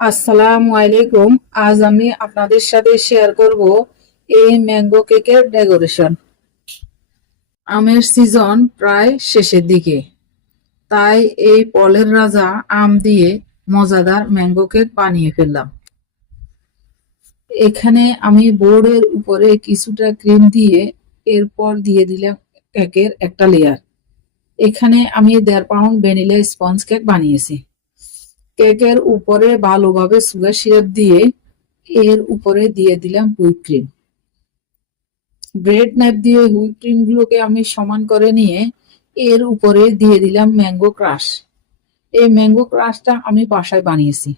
আসসালামু আলাইকুম। আজ আমি আপনাদের সাথে শেয়ার করব এই ম্যাঙ্গো কেকের ডেকোরেশন। আমের সিজন প্রায় শেষের দিকে, তাই এই ফলের রাজা আম দিয়ে মজাদার ম্যাঙ্গো কেক বানিয়ে ফেললাম। এখানে আমি বোর্ডের উপরে কিছুটা ক্রিম দিয়ে এরপর দিয়ে দিলাম কেকের একটা লেয়ার। এখানে আমি 1.5 পাউন্ড ভ্যানিলা স্পঞ্জ কেক বানিয়েছি। কেকের উপরে ভালোভাবে সুগার সিরাপ দিয়ে এর উপরে দিয়ে দিলাম হুইপ ক্রিম। ব্রেড নাইফ দিয়ে হুইপ ক্রিম গুলোকে আমি সমান করে নিয়ে এর উপরে দিয়ে দিলাম ম্যাঙ্গো ক্রাশ। এই ম্যাঙ্গো ক্রাশটা আমি বাসায় বানিয়েছি।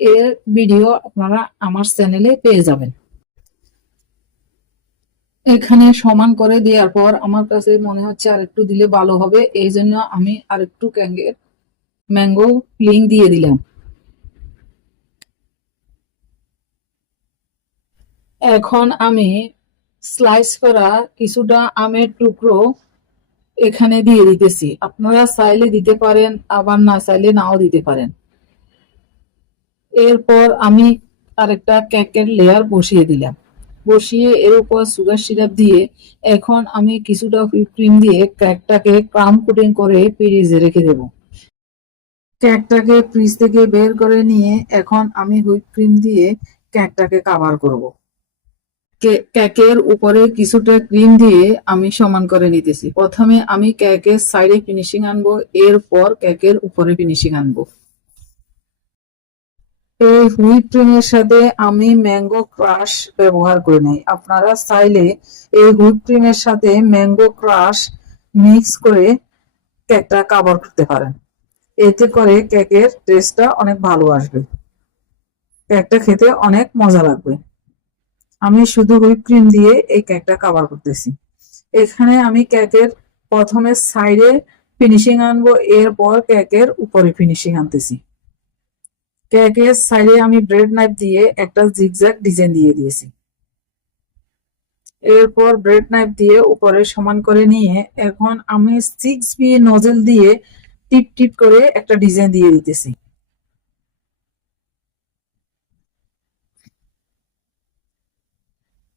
এর ভিডিও আপনারা আমার চ্যানেলে পেয়ে যাবেন। এখানে সমান করে দেওয়ার পর আমার কাছে মনে হচ্ছে আর একটু দিলে ভালো হবে, এই জন্য আমি আর একটু ম্যাঙ্গো ফিলিং দিয়ে দিলাম। এখন আমি স্লাইস করা কিছুটা আমের টুকরো এখানে দিয়ে দিতেছি। আপনারা চাইলে দিতে পারেন, আবার না চাইলে নাও দিতে পারেন। এরপর আমি আরেকটা কেকের লেয়ার বসিয়ে দিলাম। বসিয়ে এর উপর সুগার সিরাপ দিয়ে এখন আমি কিছুটা হুইপ ক্রিম দিয়ে কেকটাকে ক্রাম কোটিং করে ফ্রিজে রেখে দেব। কেকটাকে ফ্রিজ থেকে বের করে নিয়ে এখন আমি হুইপ ক্রিম দিয়ে কেকটাকে কভার করব। কেকের উপরে কিছুটা ক্রিম দিয়ে আমি সমান করে নিতেছি। প্রথমে আমি কেকের সাইডে ফিনিশিং আনবো, এরপর কেকের উপরে ফিনিশিং আনবো। এই হুইপ ক্রিমের সাথে আমি ম্যাঙ্গো ক্রাশ ব্যবহার করে নেই। আপনারা চাইলে এই হুইপ ক্রিমের সাথে ম্যাঙ্গো ক্রাশ মিক্স করে কেকটা কভার করতে পারেন। এতে করে কেকের টেস্টটা অনেক ভালো আসবে, কেকটা খেতে অনেক মজা লাগবে। আমি শুধু হুইপ ক্রিম দিয়ে এই কেকটা কভার করতেছি। এখানে আমি কেকের প্রথমে সাইডে ফিনিশিং আনবো, এরপর কেকের উপরে ফিনিশিং আনতেছি। কেকের সাইডে আমি ব্রেড নাইফ দিয়ে একটা জিগজ্যাগ ডিজাইন দিয়ে দিয়েছি। এরপর ব্রেড নাইফ দিয়ে উপরে সমান করে নিয়ে এখন আমি 6B নজেল দিয়ে টিপ টিপ করে একটা ডিজাইন দিয়ে দিতেছি।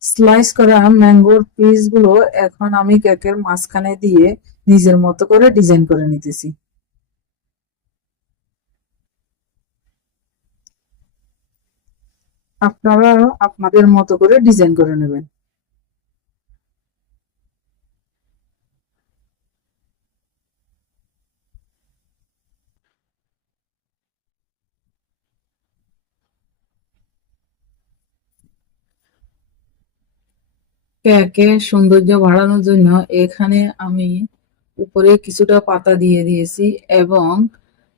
স্লাইস করা ম্যাঙ্গোর পিস গুলো এখন আমি কেকের মাঝখানে দিয়ে নিজের মতো করে ডিজাইন করে নিতেছি। আপনারা আপনাদের মতো করে ডিজাইন করে নেবেন। কেকের সৌন্দর্য বাড়ানোর জন্য এখানে আমি উপরে কিছুটা পাতা দিয়ে দিয়েছি এবং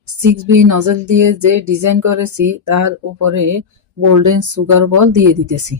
6B নজল দিয়ে যে ডিজাইন করেছি তার উপরে গোল্ডেন সুগার বল দিয়ে দিতেছি।